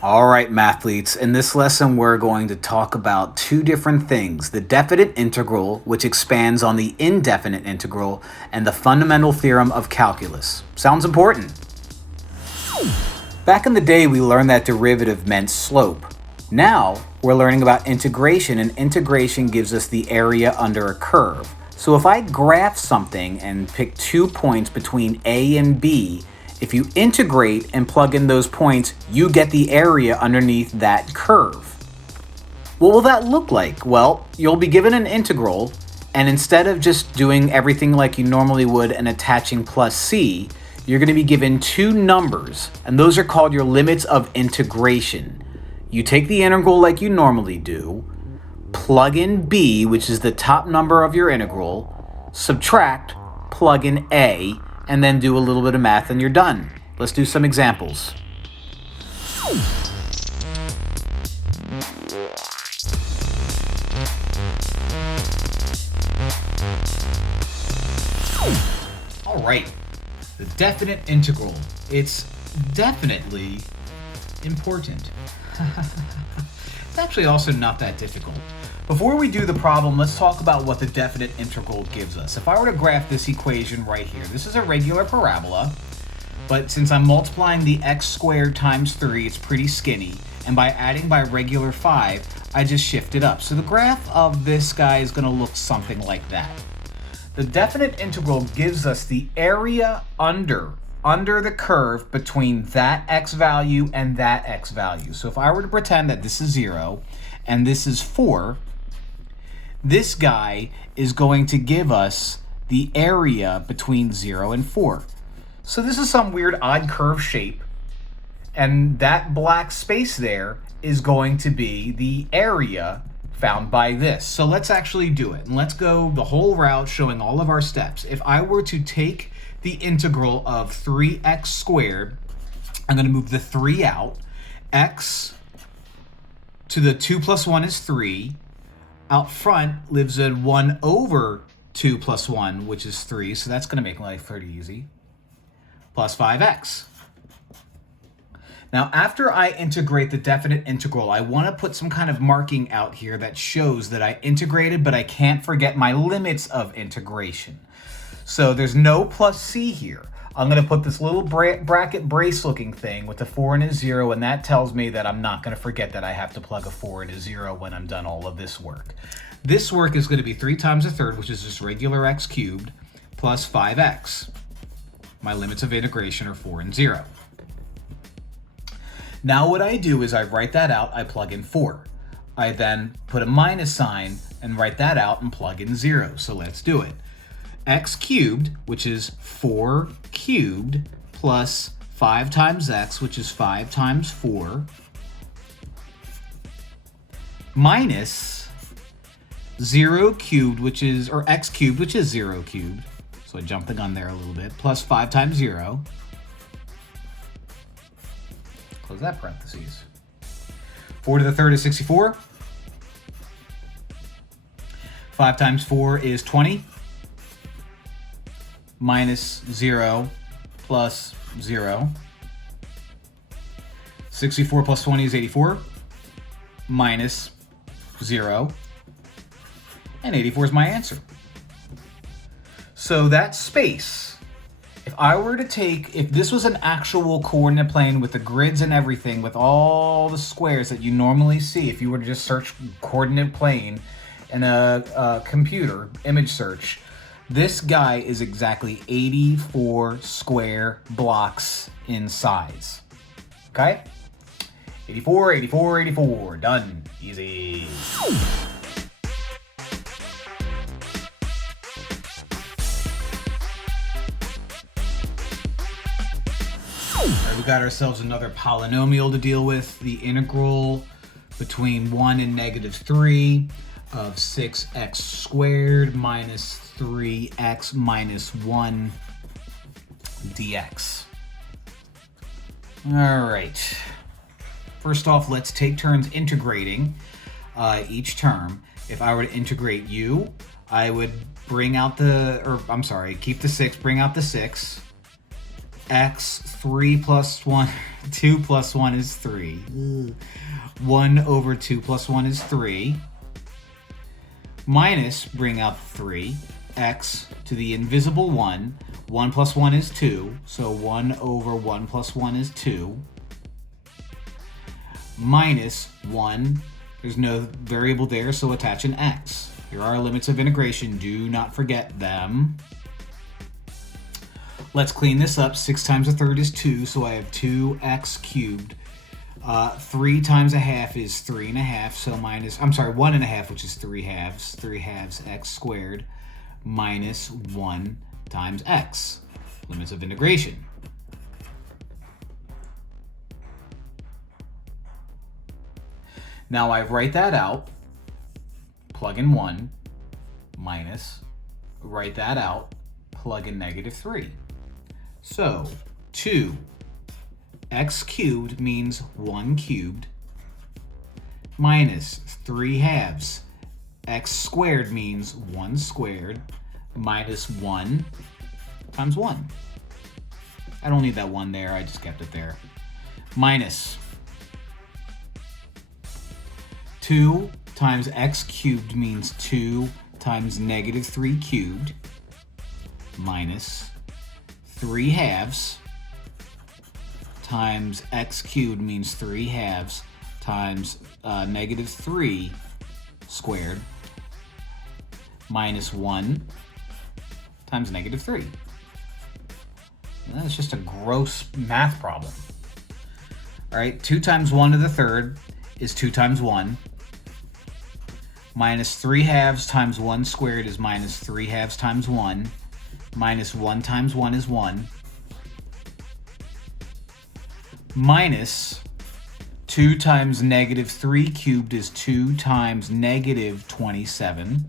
All right, mathletes, in this lesson we're going to talk about two different things: the definite integral, which expands on the indefinite integral, and the fundamental theorem of calculus. Sounds important? Back in the day, we learned that derivative meant slope. Now, we're learning about integration, and integration gives us the area under a curve. So if I graph something and pick 2 points between A and B, if you integrate and plug in those points, you get the area underneath that curve. What will that look like? Well, you'll be given an integral, and instead of just doing everything like you normally would and attaching plus c, you're going to be given two numbers, and those are called your limits of integration. You take the integral like you normally do, plug in b, which is the top number of your integral, subtract, plug in a, and then do a little bit of math and you're done. Let's do some examples. All right, the definite integral. It's definitely important. It's actually also not that difficult. Before we do the problem, let's talk about what the definite integral gives us. If I were to graph this equation right here, this is a regular parabola, but since I'm multiplying the x squared times 3, it's pretty skinny, and by adding by regular 5, I just shift it up. So the graph of this guy is going to look something like that. The definite integral gives us the area under the curve between that x value and that x value. So if I were to pretend that this is 0 and this is 4, this guy is going to give us the area between 0 and 4. So this is some weird odd curve shape, and that black space there is going to be the area found by this. So let's actually do it, and let's go the whole route showing all of our steps. If I were to take the integral of 3x squared, I'm going to move the 3 out. X to the 2 plus 1 is 3. Out front lives a 1 over 2 plus 1, which is 3, so that's going to make life pretty easy, plus 5x. Now, after I integrate the definite integral, I want to put some kind of marking out here that shows that I integrated, but I can't forget my limits of integration. So there's no plus c here. I'm going to put this little bracket brace looking thing with a 4 and a 0, and that tells me that I'm not going to forget that I have to plug a 4 and a 0 when I'm done all of this work. This work is going to be 3 times a third, which is just regular x cubed, plus 5x. My limits of integration are 4 and 0. Now what I do is I write that out, I plug in 4. I then put a minus sign and write that out and plug in 0. So let's do it. X cubed, which is 4 cubed, plus 5 times x, which is 5 times 4, minus 0 cubed, which is, or x cubed, which is 0 cubed. So I jumped the gun there a little bit, plus 5 times 0. Close that parentheses. 4 to the third is 64. 5 times 4 is 20. Minus 0 plus 0. 64 plus 20 is 84. Minus 0. And 84 is my answer. So that space, if I were to take, if this was an actual coordinate plane with the grids and everything, with all the squares that you normally see, if you were to just search coordinate plane in a computer image search, this guy is exactly 84 square blocks in size. Okay? 84, 84, 84. Done. Easy. Alright, we got ourselves another polynomial to deal with. The integral between 1 and negative 3 of 6x squared minus 3x minus 1 dx. All right. First off, let's take turns integrating each term. If I were to integrate u, I would bring out the, or I'm sorry, keep the 6, bring out the 6. X, 3 plus 1, 2 plus 1 is 3. 1 over 2 plus 1 is 3. Minus, bring out 3. X to the invisible 1. 1 plus 1 is 2. So 1 over 1 plus 1 is 2. Minus 1. There's no variable there, so attach an X. Here are our limits of integration. Do not forget them. Let's clean this up. 6 times a third is 2, so I have 2x cubed. 3 times a half is 3 and a half, so minus, I'm sorry, 1 and a half, which is 3 halves. 3 halves x squared minus 1 times x. Limits of integration. Now I write that out. Plug in 1 minus, write that out, plug in negative 3. So 2x cubed means 1 cubed minus 3 halves. X squared means 1 squared minus 1 times 1. I don't need that 1 there, I just kept it there. Minus 2 times x cubed means 2 times negative 3 cubed minus 3 halves times x cubed means 3 halves times negative 3 squared minus 1 times negative 3. And that's just a gross math problem. All right, 2 times 1 to the third is 2 times 1. Minus 3 halves times 1 squared is minus 3 halves times 1. Minus 1 times 1 is 1. Minus 2 times negative 3 cubed is 2 times negative 27.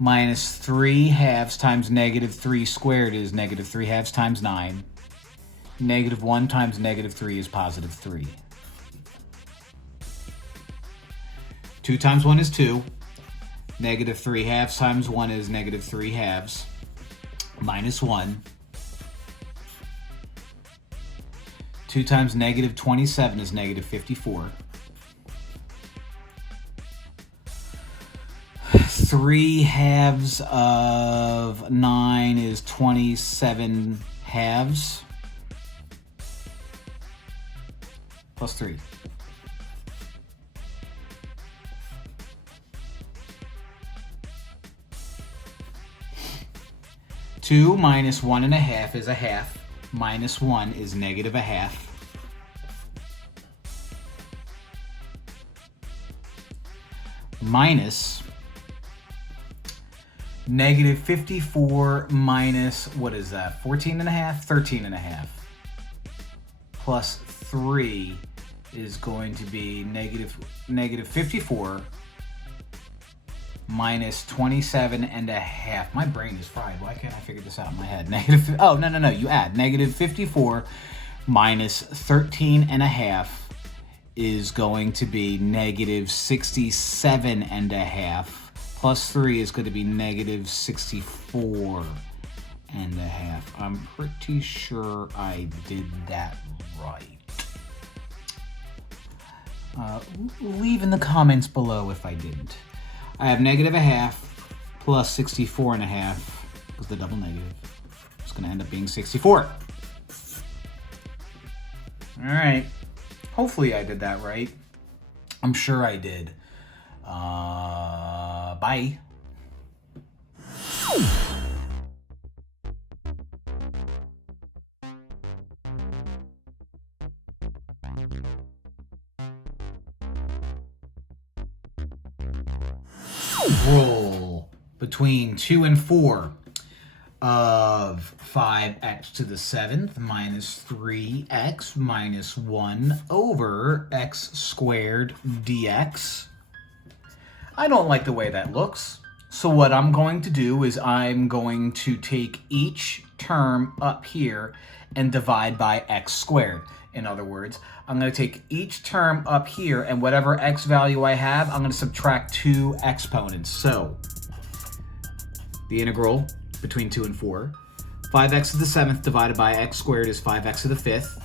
Minus 3 halves times negative 3 squared is negative 3 halves times 9. Negative 1 times negative 3 is positive 3. 2 times 1 is 2. Negative 3 halves times 1 is negative 3 halves. Minus 1. 2 times negative 27 is negative 54. 3 halves of 9 is 27 halves. Plus 3. 2 minus 1 and a half is a half. Minus 1 is negative a half. Minus negative 54 minus, what is that? 14 and a half? 13 and a half. Plus 3 is going to be negative 54 minus 27 and a half. My brain is fried. Why can't I figure this out in my head? Oh, no. You add negative 54 minus 13 and a half is going to be negative 67 and a half. Plus 3 is going to be negative 64 and a half. I'm pretty sure I did that right. Leave in the comments below if I didn't. I have negative a half plus 64 and a half, because the double negative. It's going to end up being 64. All right. Hopefully I did that right. I'm sure I did. Bye. Roll between 2 and 4 of 5x to the 7th minus 3x minus 1 over x squared dx. I don't like the way that looks. So what I'm going to do is I'm going to take each term up here and divide by x squared. in other words, I'm going to take each term up here, and whatever x value I have, I'm going to subtract 2 exponents. So the integral between 2 and 4, 5x to the 7th divided by x squared is 5x to the 5th,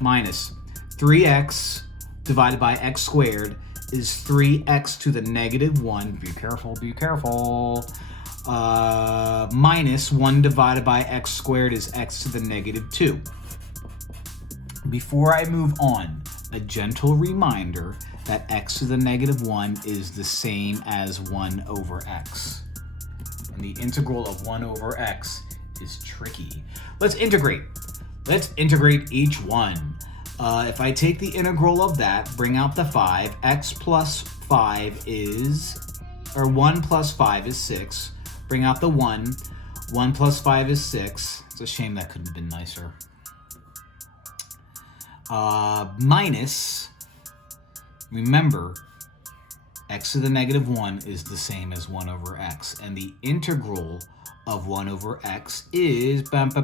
minus 3x divided by x squared is 3x to the negative 1. Be careful, be careful. Minus 1 divided by x squared is x to the negative 2. Before I move on, a gentle reminder that x to the negative 1 is the same as 1 over x. And the integral of 1 over x is tricky. Let's integrate. Let's integrate each one. If I take the integral of that, bring out the 5, x plus 5 is, or 1 plus 5 is 6. Bring out the 1. 1 plus 5 is 6. It's a shame that couldn't have been nicer. Minus, remember, x to the negative 1 is the same as 1 over x. And the integral of 1 over x is ln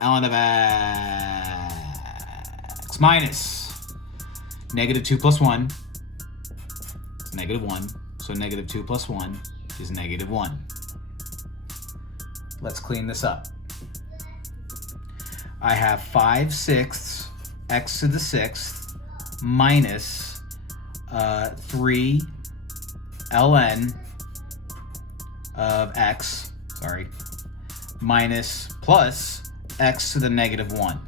of x minus negative 2 plus 1 is negative 1. So negative 2 plus 1 is negative 1. Let's clean this up. I have 5/6 x to the 6th minus 3 ln of x, minus plus x to the negative 1.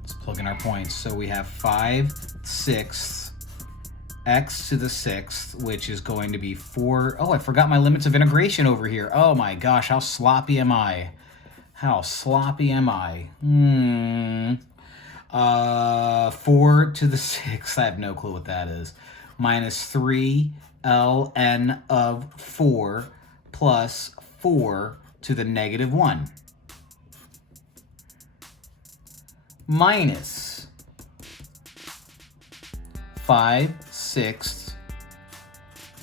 Let's plug in our points. So we have 5/6 x to the 6th, which is going to be 4. Oh, I forgot my limits of integration over here. Oh my gosh, how sloppy am I? How sloppy am I? 4 to the 6th, I have no clue what that is. Minus 3 ln of 4 plus 4 to the negative 1. Minus 5/6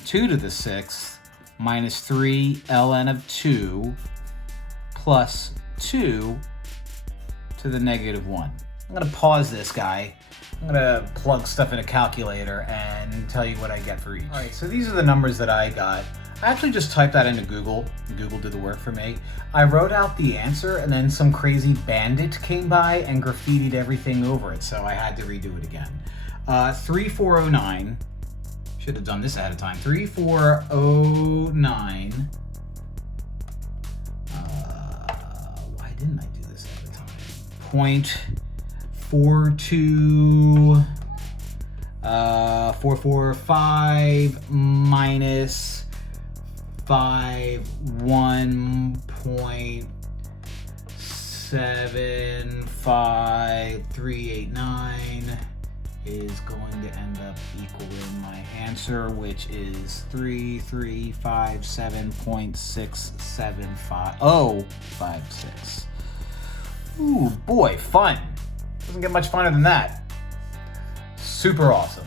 2 to the 6th minus 3 ln of 2 plus 2 to the negative 1. I'm going to pause this guy. I'm going to plug stuff in a calculator and tell you what I get for each. All right, so these are the numbers that I got. I actually just typed that into Google. Google did the work for me. I wrote out the answer, and then some crazy bandit came by and graffitied everything over it, so I had to redo it again. 3409. Should have done this ahead of time. 3409. Why didn't I do this ahead of time? 0.42445 minus 51.75389 is going to end up equaling my answer, which is 3357.675. Ooh, boy, fun. Doesn't get much funner than that. Super awesome.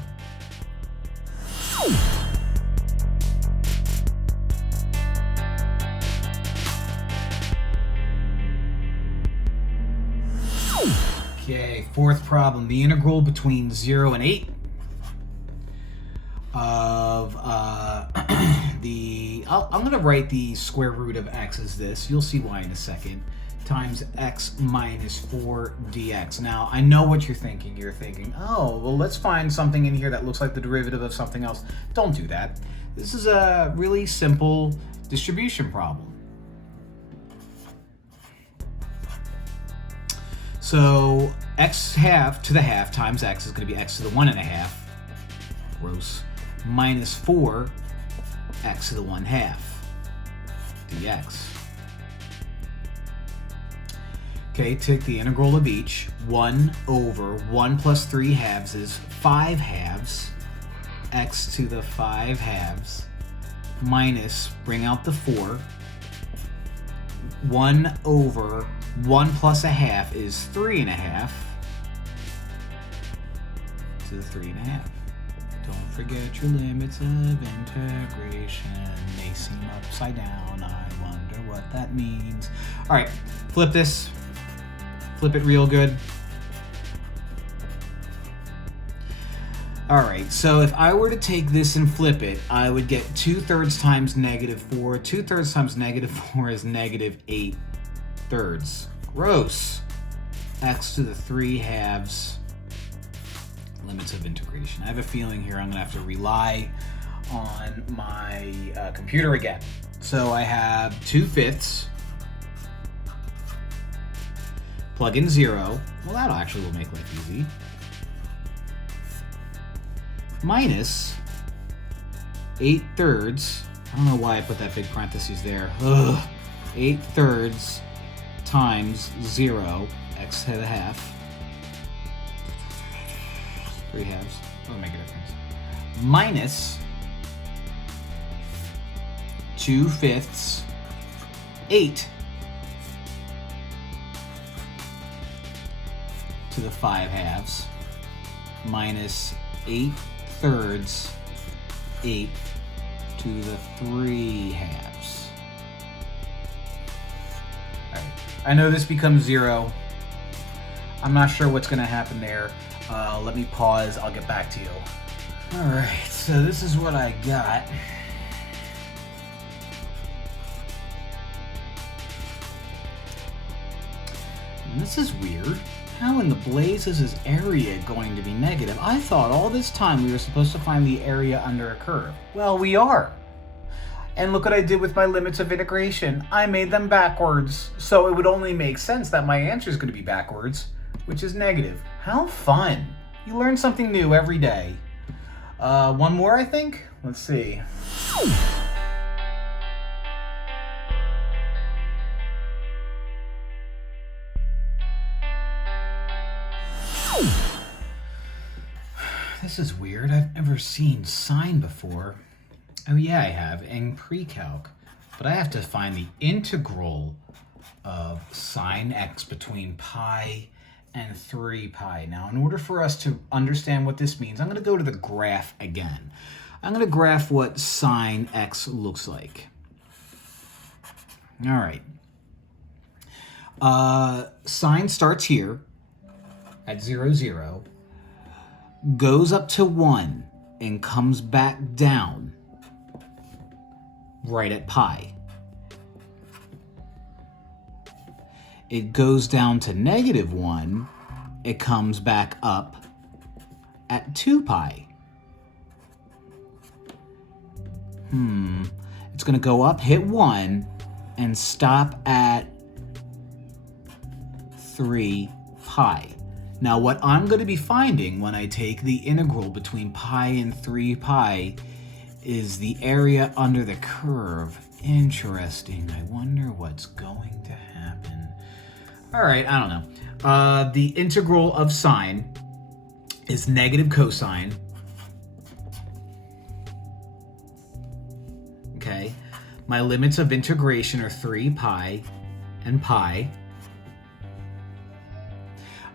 Okay, fourth problem. The integral between 0 and 8 of I'm going to write the square root of x as this. You'll see why in a second. Times x minus 4 dx. Now, I know what you're thinking. You're thinking, oh, well, let's find something in here that looks like the derivative of something else. Don't do that. This is a really simple distribution problem. So x half to the half times x is going to be x to the 1/2, gross, minus 4 x to the 1/2 dx. Okay, take the integral of each. 1 over 1 plus 3 halves is 5 halves, x to the 5 halves, minus, bring out the 4, 1 over 1 plus 1/2 is 3 1/2 to the 3 1/2. Don't forget your limits of integration. They seem upside down. I wonder what that means. All right, flip this. Flip it real good. All right, so if I were to take this and flip it, I would get 2/3 times -4. 2/3 times -4 is -8/3. Gross. X to the 3/2. Limits of integration. I have a feeling here I'm going to have to rely on my computer again. So I have 2/5. Plug in 0. Well, that actually will make life easy. Minus 8/3. I don't know why I put that big parentheses there. 8/3 times 0, x to the half. 3/2. Doesn't make a difference. Minus 2/5, 8 to the 5/2, minus 8/3, 8 to the 3/2. All right. I know this becomes 0. I'm not sure what's going to happen there. Let me pause. I'll get back to you. All right. So this is what I got. And this is weird. How in the blazes is area going to be negative? I thought all this time we were supposed to find the area under a curve. Well, we are. And look what I did with my limits of integration. I made them backwards. So it would only make sense that my answer is going to be backwards, which is negative. How fun. You learn something new every day. One more, I think? Let's see. This is weird. I've never seen sine before. Oh yeah, I have, in pre-calc. But I have to find the integral of sine x between pi and 3 pi. Now, in order for us to understand what this means, I'm going to go to the graph again. I'm going to graph what sine x looks like. All right. Sine starts here at 0, 0, goes up to 1, and comes back down right at pi. It goes down to -1, it comes back up at 2 pi. It's going to go up, hit 1, and stop at 3 pi. Now, what I'm going to be finding when I take the integral between pi and 3 pi is the area under the curve. Interesting. I wonder what's going to happen. All right, I don't know. The integral of sine is negative cosine. Okay. My limits of integration are 3 pi and pi.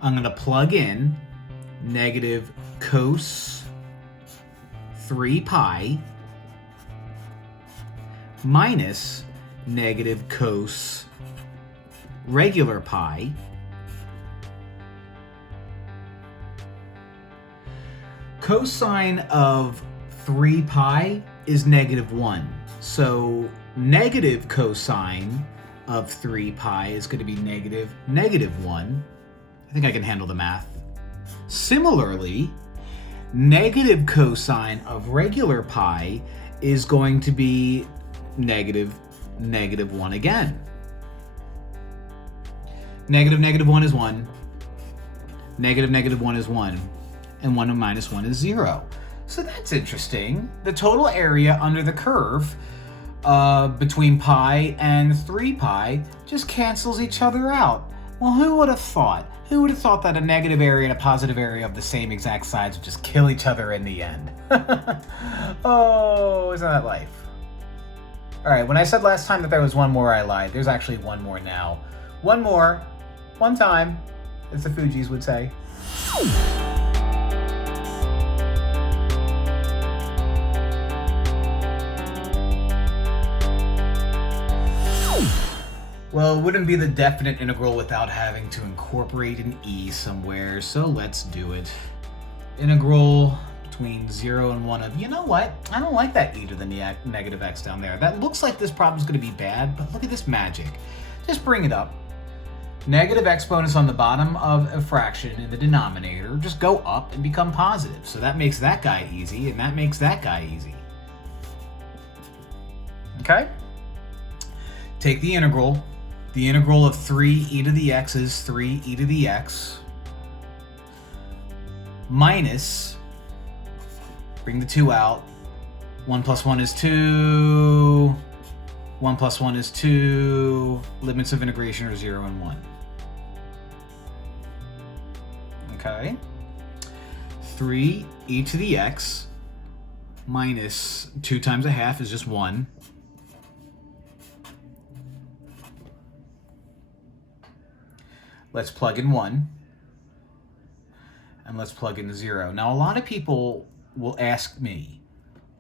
I'm going to plug in negative cos 3 pi minus negative cos regular pi cosine of 3 pi is -1. So negative cosine of 3 pi is going to be -1. I think I can handle the math. Similarly, negative cosine of regular pi is going to be -1 again. -1 is 1. -1 is 1. And 1 minus 1 is 0. So that's interesting. The total area under the curve between pi and 3 pi just cancels each other out. Well, who would have thought? Who would have thought that a negative area and a positive area of the same exact size would just kill each other in the end? Oh, isn't that life? All right, when I said last time that there was one more, I lied. There's actually one more now. One more, one time, as the Fugees would say. Well, it wouldn't be the definite integral without having to incorporate an e somewhere, so let's do it. Integral between 0 and 1 of, you know what? I don't like that e to the negative x down there. That looks like this problem's going to be bad, but look at this magic. Just bring it up. Negative exponents on the bottom of a fraction in the denominator just go up and become positive. So that makes that guy easy, and that makes that guy easy. Okay? Take the integral. The integral of 3e to the x is 3e to the x minus, bring the 2 out, 1 plus 1 is 2, 1 plus 1 is 2, limits of integration are 0 and 1. Okay? 3e to the x minus 2 times a half is just 1. Let's plug in 1. And let's plug in 0. Now, a lot of people will ask me,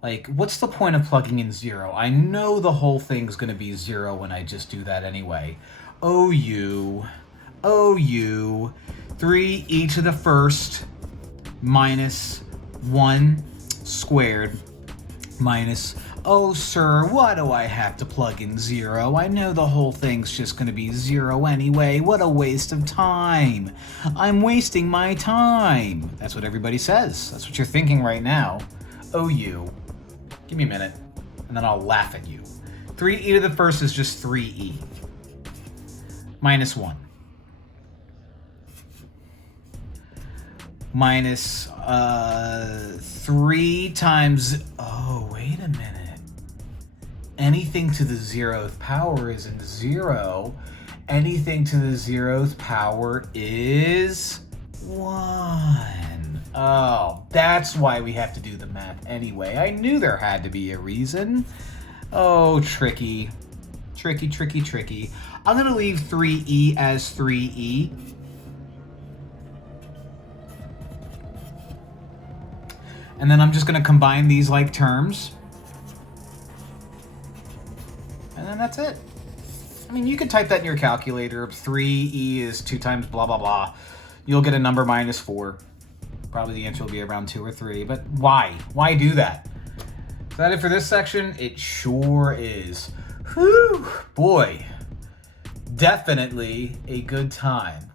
like, what's the point of plugging in 0? I know the whole thing's going to be 0 when I just do that anyway. OU, 3e to the first minus 1 squared minus, oh, sir, why do I have to plug in 0? I know the whole thing's just going to be 0 anyway. What a waste of time. I'm wasting my time. That's what everybody says. That's what you're thinking right now. OU. Give me a minute, and then I'll laugh at you. 3e to the first is just 3e. Minus 1. Minus 3 times... Oh, wait a minute. Anything to the 0th power isn't 0. Anything to the 0th power is 1. Oh, that's why we have to do the math anyway. I knew there had to be a reason. Oh, tricky. Tricky, tricky, tricky. I'm going to leave 3e as 3e. And then I'm just going to combine these like terms. And then that's it. I mean, you could type that in your calculator. 3e is 2 times blah, blah, blah. You'll get a number minus 4. Probably the answer will be around 2 or 3. But why? Why do that? Is that it for this section? It sure is. Whew, boy. Definitely a good time.